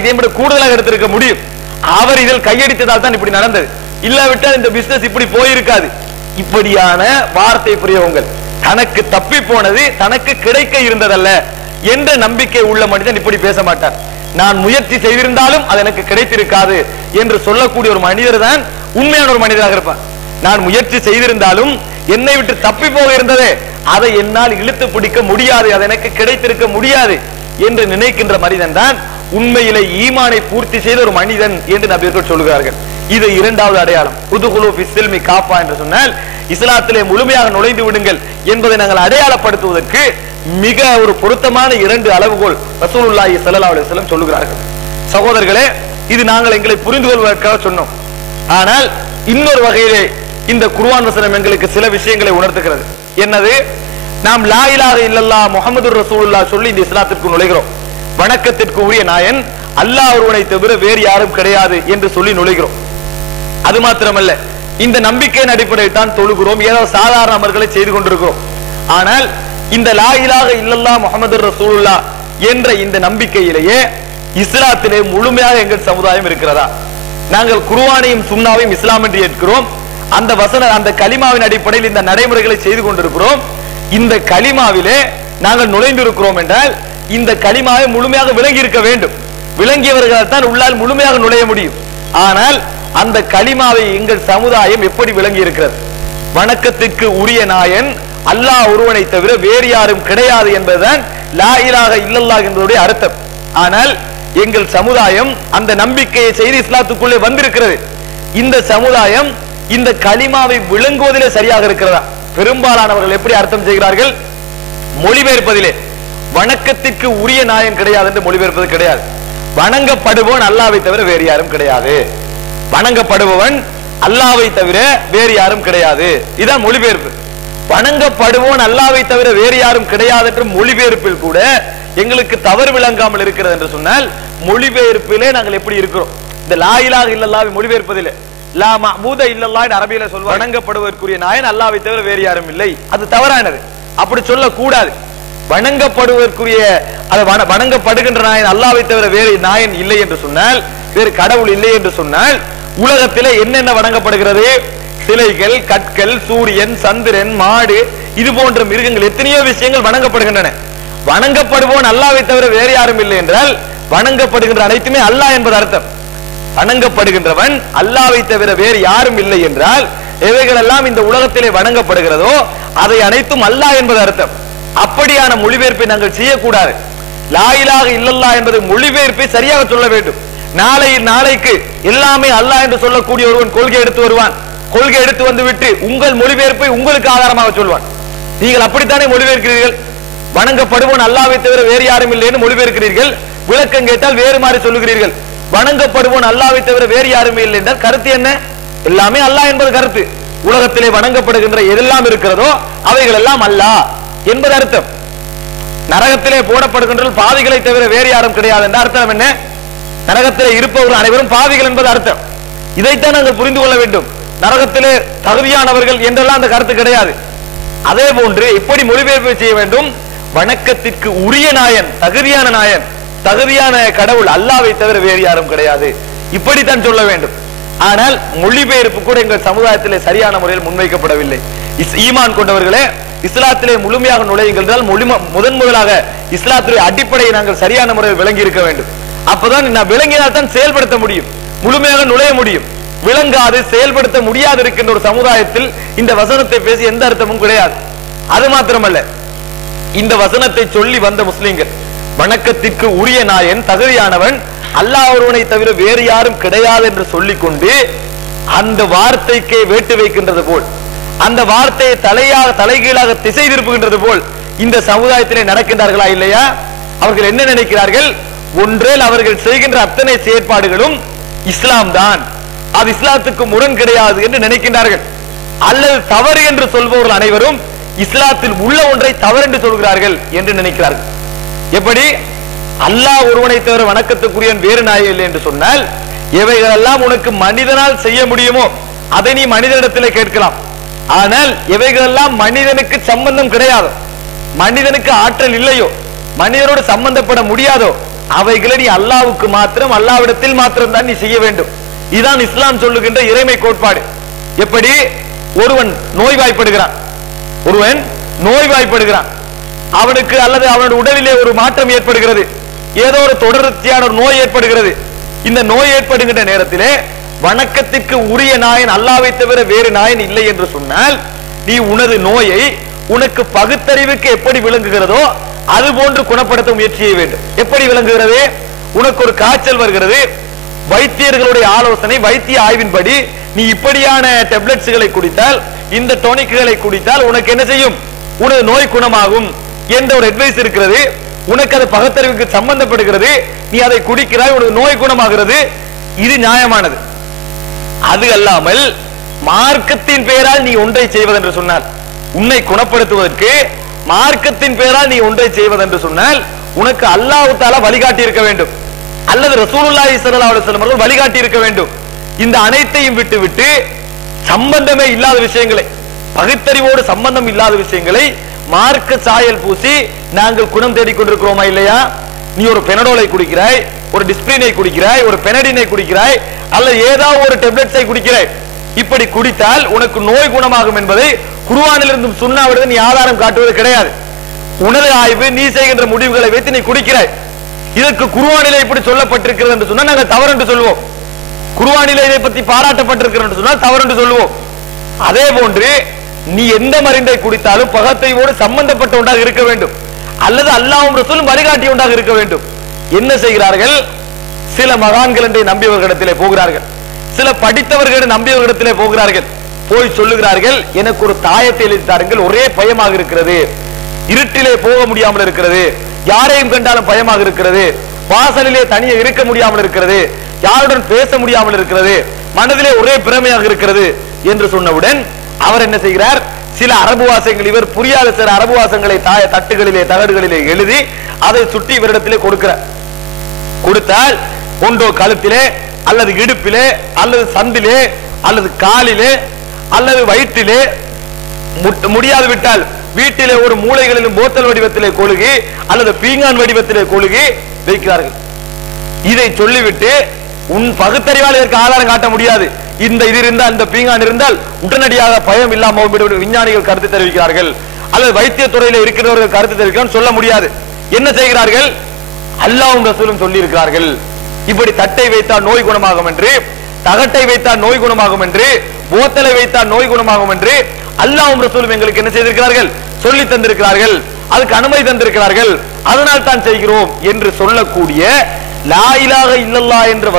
இதை விட கூடுதலாக எடுத்திருக்க முடியும். அவர் இதில் கையடித்ததால் தான் இப்படி நடந்தது. இல்லாவிட்டால் இந்த பிசினஸ் இப்படி போயிருக்காது. இப்படியான வார்த்தை பிரயோகங்கள், தனக்கு தப்பி போனது தனக்கு கிடைக்க இருந்ததல்ல என்ற நம்பிக்கை உள்ள மனிதன் இப்படி பேச மாட்டார். நான் முயற்சி செய்திருந்தாலும் அது எனக்கு கிடைத்திருக்காது என்று சொல்லக்கூடிய ஒரு மனிதர் தான் உண்மையான ஒரு மனிதராக இருப்பார். நான் முயற்சி செய்திருந்தாலும் என்னை விட்டு தப்பி போக இருந்ததே, அதை என்னால் இழுத்து பிடிக்க முடியாது, அது எனக்கு கிடைத்திருக்க முடியாது என்று நினைக்கின்ற மனிதன் தான் உண்மையிலே ஈமானை பூர்த்தி செய்த ஒரு மனிதன் என்று நபிகள் சொல்கிறார்கள். இது இரண்டாவது அடையாளம். உதுகுலு ஃபிஸ்ஸில்மி காஃபா என்று சொன்னால் இஸ்லாத்திலே முழுமையாக நுழைந்து விடுங்கள் என்பதை நாங்கள் அடையாளப்படுத்துவதற்கு மிக ஒரு பொருத்தமான இரண்டு அளவுகோல் ரசூலுல்லாஹி ஸல்லல்லாஹு அலைஹி வஸல்லம் சொல்லுகிறார்கள். சகோதரர்களே, இது நாங்கள் எங்களை புரிந்து கொள்வதற்காக சொன்னோம். ஆனால் இன்னொரு வகையிலே இந்த குர்ஆன் வசனம் எங்களுக்கு சில விஷயங்களை உணர்த்துகிறது. என்னது? நாம் லா இலாஹ இல்லல்லாஹ் முஹம்மதுர் ரசூலுல்லாஹ் சொல்லி இந்த இஸ்லாத்திற்கு நுழைகிறோம். வணக்கத்திற்கு உரிய நாயன் அல்லாஹ் ஒருவனை தவிர வேறு யாரும் கிடையாது என்று சொல்லி நுழைகிறோம். அது மாத்திரமல்ல, இந்த நம்பிக்கையின் அடிப்படையில் தான் தொழுகிறோம், ஏதோ சாதாரண அமல்களை செய்து கொண்டிருக்கிறோம். ஆனால் இந்த லா இலாஹ இல்லல்லாஹ் முஹம்மதுர் ரசூலுல்லாஹ் என்ற இந்த நம்பிக்கையிலேயே இஸ்லாத்திலே முழுமையாக எங்கள் சமுதாயம் இருக்கிறதா? நாங்கள் குர்ஆனையும் சுன்னாவையும் இஸ்லாம் என்று ஏற்கிறோம். அந்த அந்த கலிமாவின் அடிப்படையில் இந்த நடைமுறைகளை செய்து கொண்டிருக்கிறோம். இந்த கலிமாவிலே நாங்கள் நுழைந்திருக்கிறோம் என்றால் இந்த கலிமாவை முழுமையாக விளங்கி இருக்க வேண்டும். விளங்கியவர்களால் தான் உள்ளால் முழுமையாக நுழைய முடியும். ஆனால் அந்த கலிமாவை எங்கள் சமுதாயம் எப்படி விளங்கி இருக்கிறது? வணக்கத்திற்கு உரிய நாயன் அல்லாஹ் ஒருவனை தவிர வேறு யாரும் கிடையாது என்பதுதான் லா இலாஹ இல்லல்லாஹ் என்பதுடைய அர்த்தம். ஆனால் எங்கள் சமுதாயம் அந்த நம்பிக்கையை செய்து இஸ்லாத்துக்குள்ளே வந்திருக்கிறது. இந்த சமுதாயம் இந்த கலிமாவை விளங்குவதிலே சரியாக இருக்கிறதா? பெரும்பாலானவர்கள் எப்படி அர்த்தம் செய்கிறார்கள்? மொழிபெயர்ப்பதிலே வணக்கத்திற்கு உரிய நாயன் கிடையாது என்று மொழிபெயர்ப்பது கிடையாது. வணங்கப்படுபவன் அல்லாஹ்வை தவிர வேறு யாரும் கிடையாது. வணங்கப்படுபவன் அல்லாஹ்வை தவிர வேறு யாரும் கிடையாது. இதான் மொழிபெயர்ப்பு. வணங்கப்படுபவன் அல்லாஹ்வை தவிர வேறு யாரும் கிடையாது என்ற மொழிபெயர்ப்பில் கூட எங்களுக்கு தவறு விளங்காமல் இருக்கிறது என்று சொன்னால் மொழிபெயர்ப்பிலே நாங்கள் எப்படி இருக்கிறோம்? இந்த லா இலாஹ இல்லல்லாஹ் மொழிபெயர்ப்பதிலே லா மஅபூத இல்லல்லாஹ் அரபியில சொல்வாங்க, வணங்கப்படுவதற்குரிய நாயன் அல்லாஹ்வை தவிர வேறு யாரும் இல்லை. அது தவறானது. அப்படி சொல்லக்கூடாது. வணங்கப்படுவதற்குரிய வணங்கப்படுகின்ற நாயன் அல்லாஹ்வை தவிர வேறு நாயன் இல்லை என்று சொன்னால், வேறு கடவுள் இல்லை என்று சொன்னால் உலகத்திலே என்னென்ன வணங்கப்படுகிறது? சிலைகள், கற்கள், சூரியன், சந்திரன், மாடு, இது போன்ற மிருகங்கள், எத்தனையோ விஷயங்கள் வணங்கப்படுகின்றன. வணங்கப்படுவோன் அல்லாஹ்வை தவிர வேறு யாரும் இல்லை என்றால் வணங்கப்படுகின்ற அனைத்துமே அல்லாஹ் என்பது அர்த்தம். வணங்கப்படுகின்றவன் அல்லாஹ்வை தவிர வேறு யாரும் இல்லை என்றால் எவைகள் எல்லாம் இந்த உலகத்திலே வணங்கப்படுகிறதோ அதை அனைத்தும் அல்லாஹ் என்பது அர்த்தம். அப்படியான மொழிபெயர்ப்பை நாங்கள் செய்யக்கூடாது. லா இலாஹ இல்லல்லாஹ் என்பது மொழிபெயர்ப்பை சரியாக சொல்ல வேண்டும். நாளைக்கு எல்லாமே அல்லாஹ் என்று சொல்லக்கூடிய ஒருவன் கொள்கை எடுத்து வருவான். கொள்கை எடுத்து வந்துவிட்டு உங்கள் மொழிபெயர்ப்பை உங்களுக்கு ஆதாரமாக சொல்வான். நீங்கள் அப்படித்தானே மொழிபெயர்க்கிறீர்கள். வணங்கப்படுவோன் அல்லாஹ்வை தவிர வேறு யாரும் இல்லை என்று மொழிபெயர்க்கிறீர்கள். விளக்கம் கேட்டால் வேறு மாதிரி சொல்லுகிறீர்கள். வணங்கப்படுவோன் அல்லாஹ்வை தவிர வேறு யாருமே இல்லை என்றால் கருத்து என்ன? எல்லாமே அல்லாஹ் என்பது கருத்து. உலகத்திலே வணங்கப்படுகின்ற எதெல்லாம் இருக்கிறதோ அவைகள் எல்லாம் அல்லாஹ் என்பது அர்த்தம். நரகத்திலே போடப்படுகின்ற பாவிகளை தவிர வேறு யாரும் கிடையாது என்ற அர்த்தம் என்ன? நரகத்திலே இருப்பவர்கள் அனைவரும் பாவிகள் என்பது அர்த்தம். இதைத்தான் நாங்கள் புரிந்து கொள்ள வேண்டும். நரகத்திலே தகுதியானவர்கள் என்றெல்லாம் அந்த கருத்து கிடையாது. அதே போன்று எப்படி மொழிபெயர்ப்பு செய்ய வேண்டும்? வணக்கத்திற்கு உரிய நாயன், தகுதியான நாயன், தகுதியான கடவுள் அல்லாஹ்வை தவிர வேறு யாரும் கிடையாது, இப்படித்தான் சொல்ல வேண்டும். ஆனால் மொழிபெயர்ப்பு கூட எங்கள் சமுதாயத்திலே சரியான முறையில் முன்வைக்கப்படவில்லை. ஈமான் கொண்டவர்களே, இஸ்லாத்திலே முழுமையாக நுழையுங்கள். முதலாக இஸ்லாத்துடைய அடிப்படையை நாங்கள் சரியான முறையில் விளங்கி இருக்க வேண்டும். அப்பதான் நான் விளங்கினால் தான் செயல்படுத்த முடியும், முழுமையாக நுழைய முடியும். விளங்காது செயல்படுத்த முடியாது இருக்கின்ற ஒரு சமுதாயத்தில் இந்த வசனத்தை பேசி எந்த அர்த்தமும் கிடையாது. அது மாத்திரமல்ல, இந்த வசனத்தை சொல்லி வந்த முஸ்லிம்கள் வணக்கத்திற்கு உரிய நாயன், தகுதியானவன் அல்லாஹ் ஒருவனை தவிர வேறு யாரும் கிடையாது என்று சொல்லிக் கொண்டு அந்த வார்த்தைக்கே வேட்டு வைக்கின்றது போல், அந்த வார்த்தையை தலைகீழாக திசை திருப்புகின்றது போல் இந்த சமுதாயத்திலே நடக்கின்றார்களா இல்லையா? அவர்கள் என்ன நினைக்கிறார்கள்? ஒன்றில் அவர்கள் செய்கின்ற அத்தனை செயற்பாடுகளும் இஸ்லாம் தான், அது இஸ்லாத்துக்கு முரண் கிடையாது என்று நினைக்கின்றார்கள். அல்லது தவறு என்று சொல்பவர்கள் அனைவரும் இஸ்லாத்தில் உள்ள ஒன்றை தவறு என்று சொல்கிறார்கள் என்று நினைக்கிறார்கள். எப்படி? அல்லாஹ் ஒருவனை தவிர வணக்கத்துக்குரியவன் வேறு நாயன் இல்லை என்று சொன்னால் எவைகளெல்லாம் உனக்கு மனிதனால் செய்ய முடியுமோ அதை நீ மனிதனிடத்திலே கேட்கலாம். ஆனால் எவைகளெல்லாம் மனிதனுக்கு சம்பந்தம் கிடையாதோ, மனிதனுக்கு ஆற்றல் இல்லையோ, மனிதனோடு சம்பந்தப்பட முடியாதோ அவைகளை நீ அல்லாஹ்வுக்கு மாத்திரம், அல்லாஹ்விடத்தில் மாத்திரம் தான் நீ செய்ய வேண்டும். இதுதான் இஸ்லாம் சொல்லுகின்ற இறைமை கோட்பாடு. எப்படி ஒருவன் நோய்வாய்ப்படுகிறான், அவனுக்கு அல்லது அவனுடைய உடலிலே ஒரு மாற்றம் ஏற்படுகிறது, ஏதோ ஒரு தொடர்ச்சியான ஒரு நோய் ஏற்படுகிறது. இந்த நோய் ஏற்படுகின்ற நேரத்திலே வணக்கத்திற்கு உரிய நாயன் அல்லாஹ்வை தவிர வேறு நாயன் இல்லை என்று சொன்னால், நீ உனது நோயை உனக்கு பகுத்தறிவுக்கு எப்படி விளங்குகிறதோ அது போன்று குணப்படுத்த முயற்சி செய்ய வேண்டும். எப்படி விளங்குகிறது? உனக்கு ஒரு காய்ச்சல் வருகிறது, வைத்தியர்களுடைய ஆலோசனை, வைத்திய ஆய்வின்படி நீ இப்படியான டேப்லெட்ஸ்களை குடித்தால், இந்த டானிக்குகளை குடித்தால் உனக்கு என்ன செய்யும், உனது நோய் குணமாகும் என்ற ஒரு அட்வைஸ் இருக்கிறது. உனக்கு அது பகுத்தறிவுக்கு சம்பந்தப்படுகிறது, நீ அதை குடிக்கிறாய், உனது நோய் குணமாகிறது. இது நியாயமானது. அது அல்லாமல் மார்க்கத்தின் பெயரால் நீ ஒன்றை செய்வது என்று சொன்னால், உன்னை குணப்படுத்துவதற்கு மார்க்கத்தின் பெயரால் நீ ஒன்றை செய்வது என்று சொன்னால், உனக்கு அல்லாஹ் தஆலா வழிகாட்டி இருக்க வேண்டும், அல்லது ரசூலுல்லாஹி ஸல்லல்லாஹு அலைஹி வஸல்லம் அவர்கள் வழிகாட்டி இருக்க வேண்டும். இந்த அனைத்தையும் விட்டுவிட்டு சம்பந்தமே இல்லாத விஷயங்களை, பகுத்தறிவோடு சம்பந்தம் இல்லாத விஷயங்களை மார்க்க சாயல் பூசி நாங்கள் குணம் தேடிக் கொண்டிருக்கிறோமா இல்லையா? நீ ஒரு பெனடோலை குடிக்கிறாய், ஒரு டிஸ்பிளினை குடிக்கிறாய், ஒரு பெனடினை குடிக்கிறாய், அல்லது ஏதாவது ஒரு டேப்லெட்ஸை குடிக்கிறாய். இப்படி குடித்தால் உனக்கு நோய் குணமாகும் என்பதை குர்ஆனிலிருந்தும் சுன்னாவிலிருந்து நீ ஆதாரம் காட்டுவது கிடையாது. உனது ஆய்வு, நீ செய்கின்ற முடிவுகளை வைத்து நீ குடிக்கிறாய். இதற்கு குர்ஆனிலே இப்படி சொல்லப்பட்டிருக்கிறது என்று சொன்னால் நாங்கள் தவறு என்று சொல்வோம். குர்ஆனிலே இதை பற்றி பாராட்டப்பட்டிருக்கிறது என்று சொன்னால் தவறு என்று சொல்வோம். அதே போன்று நீ எந்த மருந்தை குடித்தாலும் பகத்தையோடு சம்பந்தப்பட்ட ஒன்றாக இருக்க வேண்டும், அல்லது அல்லாஹ்வும் ரசூலும் வழிகாட்டி ஒன்றாக இருக்க வேண்டும். என்ன செய்கிறார்கள்? சில மகான்கள் என்று நம்பியவர்களிடத்திலே போகிறார்கள், சில படித்தவர்களை நம்பியவர்களிடத்திலே போகிறார்கள். போய் சொல்லுகிறார்கள், எனக்கு ஒரு தாயத்தை எழுதி தாருங்கள், ஒரே பயமாக இருக்கிறது, இருட்டிலே போக முடியாமல் இருக்கிறது, யாரையும் கண்டாலும் பயமாக இருக்கிறது, வாசலிலே தனியே இருக்க முடியாமல் இருக்கிறது, யாருடன் பேச முடியாமல் இருக்கிறது, மனதிலே ஒரே பிரமையாக இருக்கிறது என்று சொன்னவுடன் அவர் என்ன செய்கிறார்? சில அரபு வாசகங்கள், இவர் புரியாத சில அரபு வாசகங்களை தட்டுகளிலே, தகடுகளிலே எழுதி அதை சுட்டி இவரிடத்திலே கொடுக்கிறார். கொடுத்தால் ஒன்றோ கழுத்திலே, அல்லது இடுப்பிலே, அல்லது சந்திலே, அல்லது காலிலே, அல்லது வயிற்றிலே, முடியாது விட்டால் வீட்டிலே ஒரு மூலைகளிலும் போத்தல் வடிவத்திலே கொழுகி அல்லது பீங்கான் வடிவத்திலே கொழுகி வைக்கிறார்கள். இதை சொல்லிவிட்டு உன் பகுத்தறிவால் இதற்கு ஆதாரம் காட்ட முடியாது. இந்த இது இருந்தால், இந்த பீங்கான் இருந்தால் உடனடியாக பயம் இல்லாமல் விஞ்ஞானிகள் கருத்து தெரிவிக்கிறார்கள், அல்லது வைத்திய துறையில இருக்கிறவர்கள் கருத்து தெரிவிக்கிறார்கள், சொல்ல முடியாது. என்ன செய்கிறார்கள்? அல்லாஹ்வும் ரசூலும் சொல்லி இருக்கிறார்கள், இப்படி தட்டை வைத்தால் நோய் குணமாகும் என்று, தகட்டை வைத்தால் நோய் குணமாகும் என்று, போத்தலை வைத்தால் நோய் குணமாகும் என்று அல்லாஹ்வும் ரசூலும் எங்களுக்கு என்ன செய்திருக்கிறார்கள்? சொல்லி தந்திருக்கிறார்கள், அதுக்கு அனுமதி தந்திருக்கிறார்கள், அதனால் தான் செய்கிறோம் என்று சொல்லக்கூடிய லா இலாஹ இல்லல்லாஹ் என்ற